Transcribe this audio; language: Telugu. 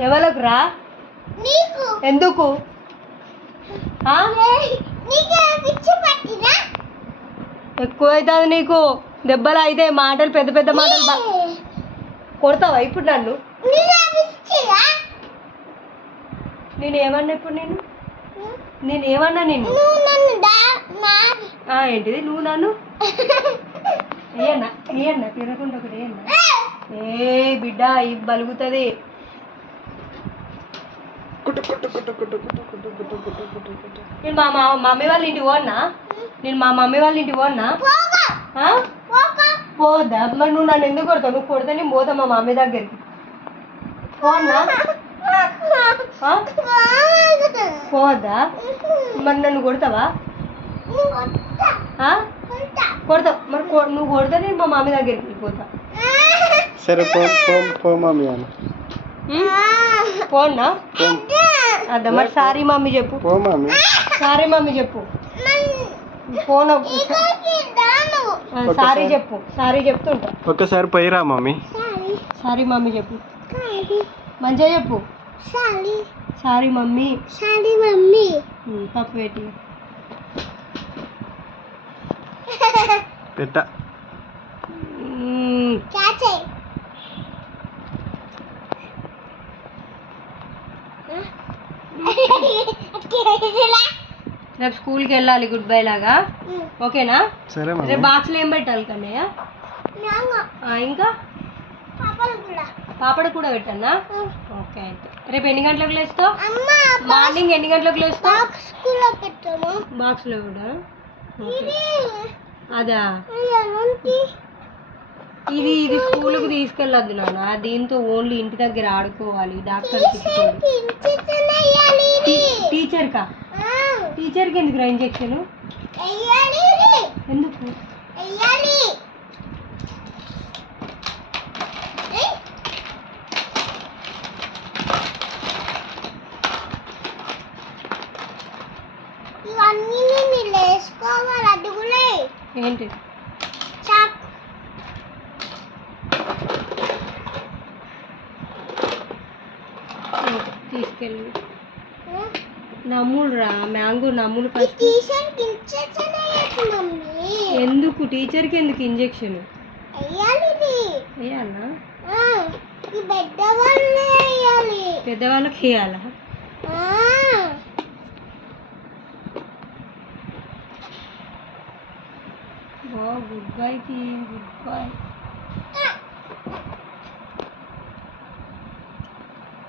ఎవరికి రా ఎందుకు ఎక్కువైతుంది నీకు దెబ్బలు అయితే మాటలు పెద్ద పెద్ద మాటలు కొడతావా ఇప్పుడు నన్ను నేనేమన్నా ఇప్పుడు నేనేమన్నా నిన్ను ఏంటిది నువ్వు నన్ను ఏయన్నా తినకుండా ఒకటి ఏయన్నా ఏ బిడ్డ ఇవి బలుగుతుంది నేను మా మమ్మీ వాళ్ళ ఇంటికి పోన్నా పోద్దా మరి నువ్వు నన్ను ఎందుకు కొడతావు నువ్వు కొడితే నేను పోతా మా మమ్మీ దగ్గరికి పోన్నా పోద్దా మరి నన్ను కొడతావా కొడతావు మరి నువ్వు కొడితే నేను మా మమ్మీ దగ్గరికి వెళ్ళిపోతా సరే పో మమ్మీ అని పోన్నా అదా మరి సారీ మమ్మీ చెప్పు పో మమ్మీ సారీ మమ్మీ చెప్పు ఫోన్ సారీ చెప్పు సారీ చెప్తుంటా ఒక్కసారి పోయిరా మమ్మీ సారీ మమ్మీ చెప్పు మంచిగా చెప్పు సారీ మమ్మీ తప్పు పెట్టి పెట్ట రేపు స్కూల్కి వెళ్ళాలి గుడ్ బై లాగా ఓకేనా సరే రేపు బాక్స్లో ఏం పెట్టాలి కన్నయ్య ఇంకా పాపడ కూడా పెట్టన్నా ఓకే అయితే రేపు ఎన్ని గంటలకు లేస్తావు మార్నింగ్ ఎన్ని గంటలకు లేస్తావు బాక్స్లో కూడా అదా ఇది స్కూల్కి తీసుకెళ్ళొద్దు నాన్న దీంతో ఓన్లీ ఇంటి దగ్గర ఆడుకోవాలి డాక్టర్ టీచర్కి ఎందుకు రా ఇంజెక్షన్ ఎందుకు ఏంటి తీసుకెళ్ళి నమ్ములు రా మ్యాంగో నమ్ములు ఫస్ట్ ఎందుకు టీచర్కి ఎందుకు ఇంజెక్షన్ వేయాలా పెద్దవాళ్ళకి వేయాలా గుడ్ బైకి గుడ్ బై